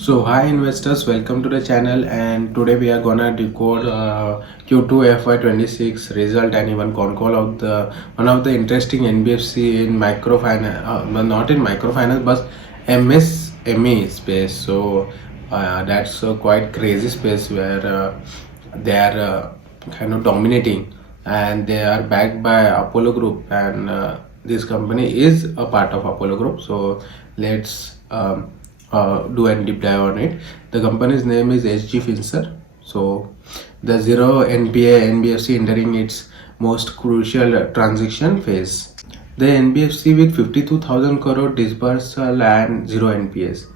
So hi investors, welcome to the channel, and today we are gonna decode Q2 FY26 result and even Concall of the one of the interesting NBFC in microfinance, not in microfinance but MSME space. So that's a quite crazy space where they are kind of dominating, and they are backed by Apollo Group, and this company is a part of Apollo Group. So let's do a deep dive on it. The company's name is HG Finserve. So the zero NPA NBFC entering its most crucial transition phase. The NBFC with 52,000 crore disbursal and zero NPAs.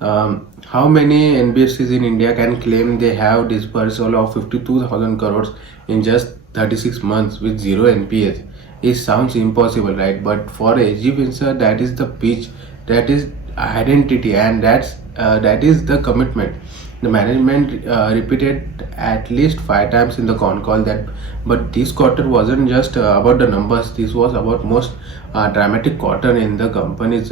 How many NBFCs in India can claim they have disbursal of 52,000 crores in just 36 months with zero NPAs? It sounds impossible, right? But for HG Finserve, that is the pitch, that is identity, and that is the commitment. The management repeated at least 5 times in the con call that, but this quarter wasn't just about the numbers. This was about most dramatic quarter in the company's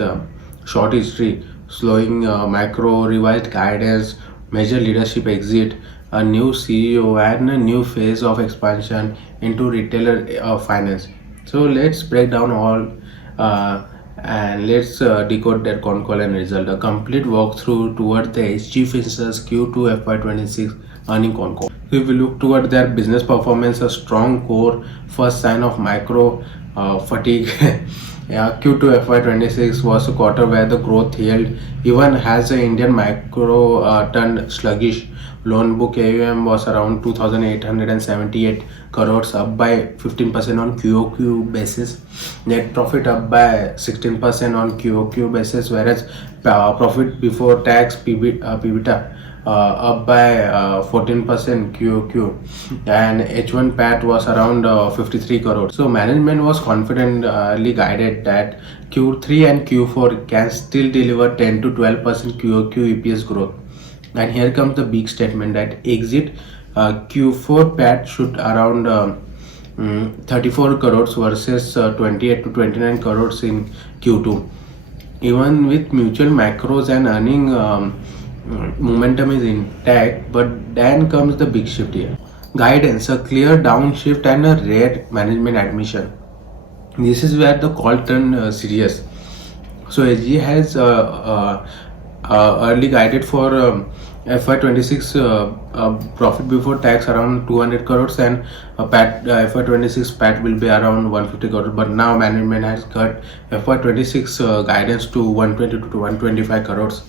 short history. Slowing macro, revised guidance, major leadership exit, a new CEO, and a new phase of expansion into retailer finance. So let's break down all and let's decode that con call and result. A complete walkthrough toward the HG Finserve's Q2 FY26 earning con call. So if we look toward their business performance, a strong core, first sign of micro fatigue. Yeah, Q2 FY26 was a quarter where the growth held even as the Indian macro turned sluggish. Loan book AUM was around 2,878 crores, up by 15% on QOQ basis. Net profit up by 16% on QOQ basis, whereas profit before tax PBITA up by 14% QOQ, and H1 PAT was around 53 crores. So management was confidently guided that Q3 and Q4 can still deliver 10 to 12% QOQ EPS growth. And here comes the big statement that exit Q4 PAT should around 34 crores versus 28 to 29 crores in Q2. Even with mutual macros and earning momentum is intact, but then comes the big shift here. Guidance, a clear downshift and a rare management admission. This is where the call turned serious. So SG has early guided for FY26 profit before tax around 200 crores, and PAT FY26 PAT will be around 150 crores. But now management has cut FY26 guidance to 120 to 125 crores.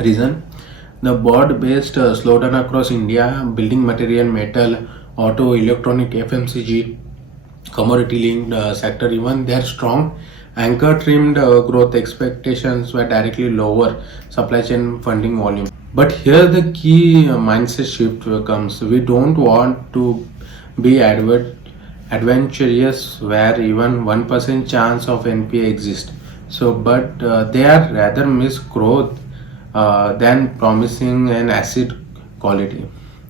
Reason: the broad-based slowdown across India, building material, metal, auto, electronic, FMCG, commodity-linked sector. Even their strong anchor-trimmed growth expectations were directly lower supply chain funding volume. But here the key mindset shift comes. We don't want to be adventurous where even 1% chance of NPA exists. So, but they are rather miss growth than promising an asset quality.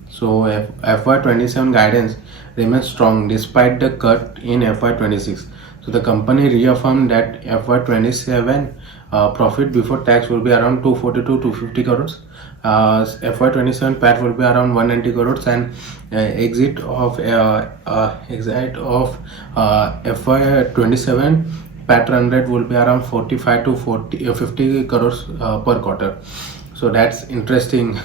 So FY27 guidance remains strong despite the cut in FY26. So the company reaffirmed that FY27 profit before tax will be around 240 to 250 crores. FY27 PAT will be around 190 crores, and exit of FY27 PAT run rate will be around 45 to 50 crores per quarter. So that's interesting.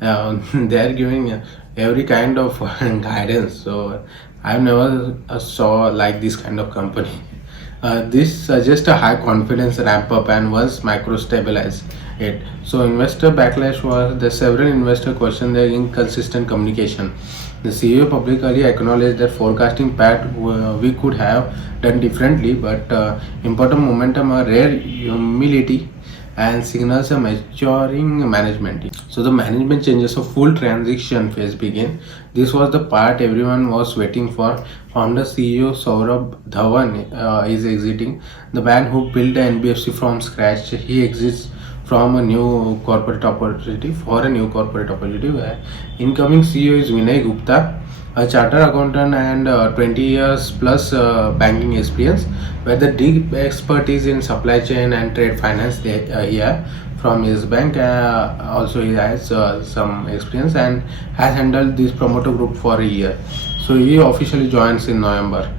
They are giving every kind of guidance. So I've never saw like this kind of company. This suggests a high confidence ramp up, and once micro stabilize it. So investor backlash was the several investor questioned their inconsistent communication. The CEO publicly acknowledged that forecasting PAT we could have done differently, but important momentum, a rare humility, and signals a maturing management team. So the management changes, a full transition phase begin. This was the part everyone was waiting for. Founder CEO Saurabh Dhawan is exiting. The man who built the NBFC from scratch, he exits from a new corporate opportunity for a new corporate opportunity, where incoming CEO is Vinay Gupta, a chartered accountant and 20 years plus banking experience, where the deep expertise in supply chain and trade finance here. from his bank. Also, he has some experience and has handled this promoter group for a year. So he officially joins in November.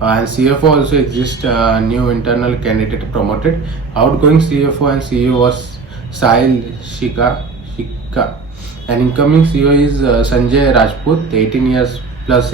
And CFO also exists. New internal candidate promoted. Outgoing CFO and CEO was Sahil Shika. And incoming CEO is Sanjay Rajput, 18 years plus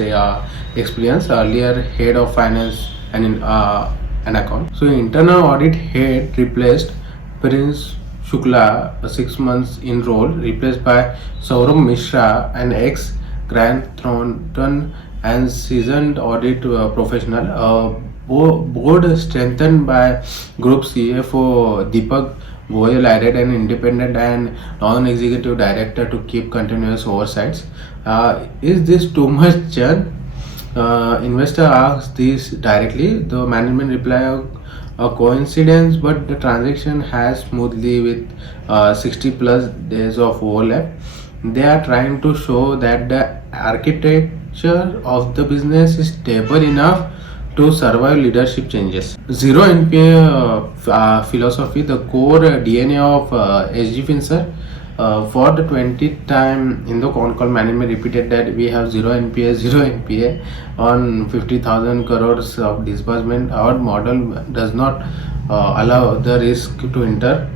experience. Earlier head of finance and an account. So internal audit head replaced Prince Shukla, 6 months in role, replaced by Saurabh Mishra, an ex Grant Thornton and seasoned audit professional. Board strengthened by Group CFO Deepak Goyal added an independent and non-executive director to keep continuous oversights. Is this too much churn? Investor asks this directly. The management reply a coincidence, but the transaction has smoothly with 60 plus days of overlap. They are trying to show that the architecture of the business is stable enough to survive leadership changes. Zero NPA philosophy, the core DNA of SG Finserve. For the 20th time in the Concall, management repeated that we have zero NPA on 50,000 crores of disbursement. Our model does not allow the risk to enter.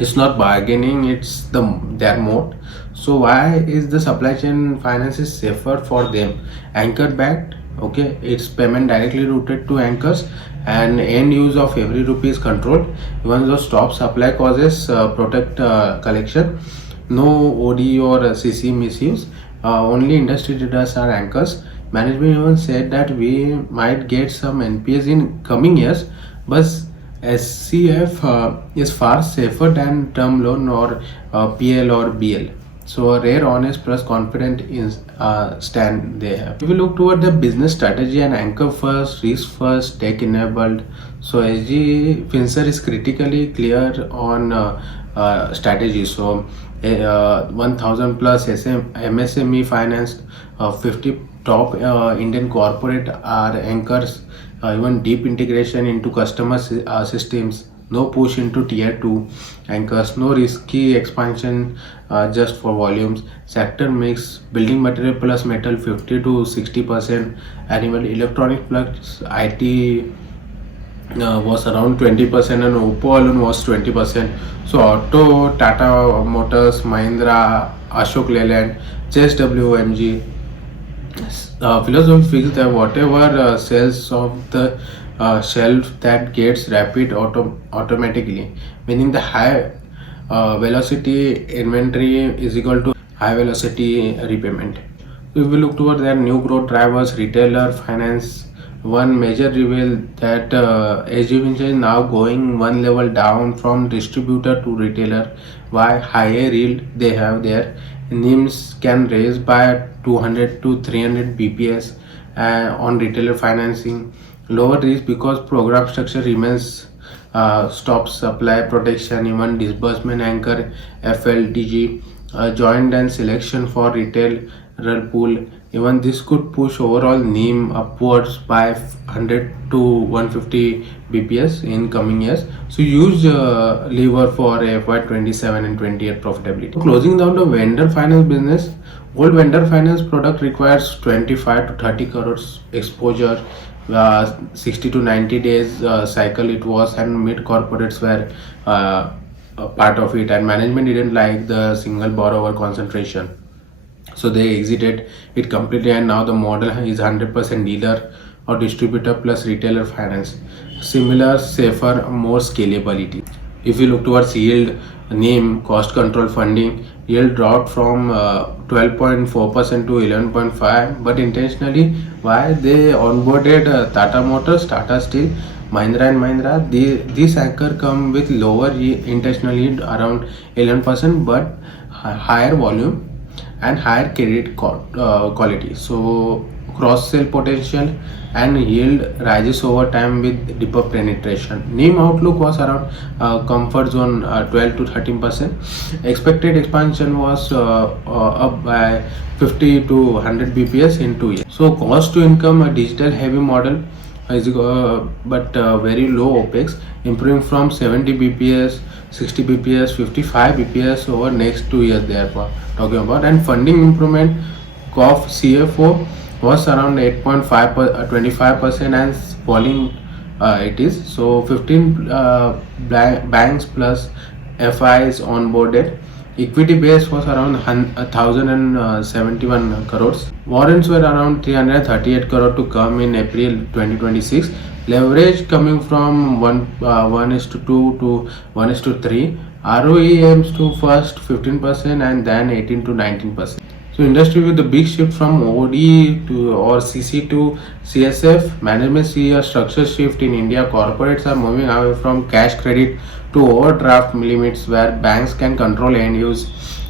It's not bargaining, it's their mode. So why is the supply chain finance is safer for them? Anchor backed, okay, it's payment directly routed to anchors and end use of every rupee is controlled. Even though stop supply causes protect collection, no OD or CC misuse. Only industry traders are anchors. Management even said that we might get some NPAs in coming years, but SCF is far safer than term loan or PL or BL. So a rare, honest plus confident in stand they have. If we look toward the business strategy and anchor first, risk first, tech enabled. So SG Finserve is critically clear on strategy. So 1000 plus MSME financed, 50 top Indian corporate are anchors. Even deep integration into customer systems. No push into tier 2 anchors, no risky expansion just for volumes. Sector mix building material plus metal 50 to 60%, animal electronic plus IT was around 20% and Oppo alone was 20%. So auto, Tata Motors, Mahindra, Ashok Leyland, JSW, philosophy feels that whatever sales of the shelf that gets rapid automatically, meaning the high velocity inventory is equal to high velocity repayment. If we look toward their new growth drivers, retailer finance, one major reveal that SG Finserve is now going one level down from distributor to retailer. Why? Higher yield they have there. NIMs can raise by 200 to 300 BPS on retailer financing. Lower risk because program structure remains stop supply protection, even disbursement anchor FLDG, joint and selection for retail pool. Even this could push overall NIM upwards by 100 to 150 BPS in coming years. So huge lever for FY27 and 28 profitability. Closing down the vendor finance business, old vendor finance product requires 25 to 30 crores exposure. 60 to 90 days cycle it was, and mid corporates were a part of it, and management didn't like the single borrower concentration, so they exited it completely, and now the model is 100% dealer or distributor plus retailer finance. Similar, safer, more scalability. If you look towards yield, NIM, cost control, funding, yield dropped from 12.4% to 11.5%, but intentionally. Why? They onboarded Tata Motors, Tata Steel, Mahindra and Mahindra. This anchor come with lower intentional yield around 11%, but higher volume and higher credit quality. So cross sell potential and yield rises over time with deeper penetration. NIM outlook was around comfort zone 12 to 13%. Expected expansion was up by 50 to 100 BPS in 2 years. So cost to income, a digital heavy model is but very low OPEX, improving from 70 BPS 60 bps, 55 bps over next 2 years they are talking about. And funding improvement of CFO was around 8.5 25% and falling it is. So 15 banks plus FIs onboarded. Equity base was around 1,071 crores. Warrants were around 338 crore to come in April 2026. Leverage coming from 1:2 to 1:3. ROE aims to first 15% and then 18 to 19%. So industry with the big shift from OD to or CC to CSF, management see a structure shift in India. Corporates are moving away from cash credit to overdraft limits where banks can control end use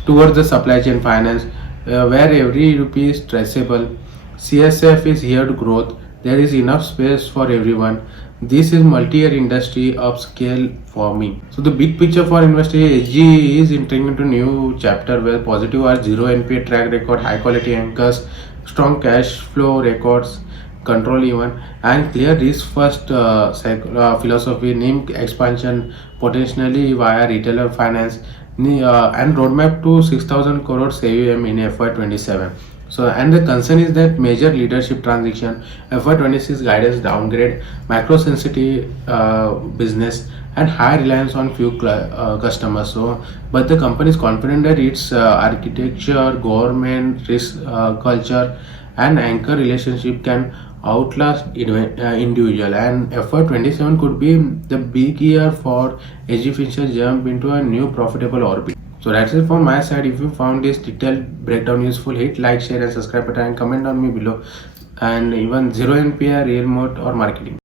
towards the supply chain finance where every rupee is traceable. CSF is here to growth. There is enough space for everyone. This is multi-year industry upscale for me. So the big picture for investor SG is entering into new chapter where positive are zero NPA track record, high quality anchors, strong cash flow records, control even, and clear risk first philosophy, NIM expansion potentially via retailer finance, and roadmap to 6,000 crores AUM in FY27. So, and the concern is that major leadership transition, FY26 guidance downgrade, macro sensitive business, and high reliance on few customers. So, but the company is confident that its architecture, government, risk culture, and anchor relationship can outlast individual. And FY27 could be the big year for AG Finserve jump into a new profitable orbit. So that's it from my side. If you found this detailed breakdown useful, hit like, share and subscribe button and comment on me below. And even zero NPA, real mode or marketing.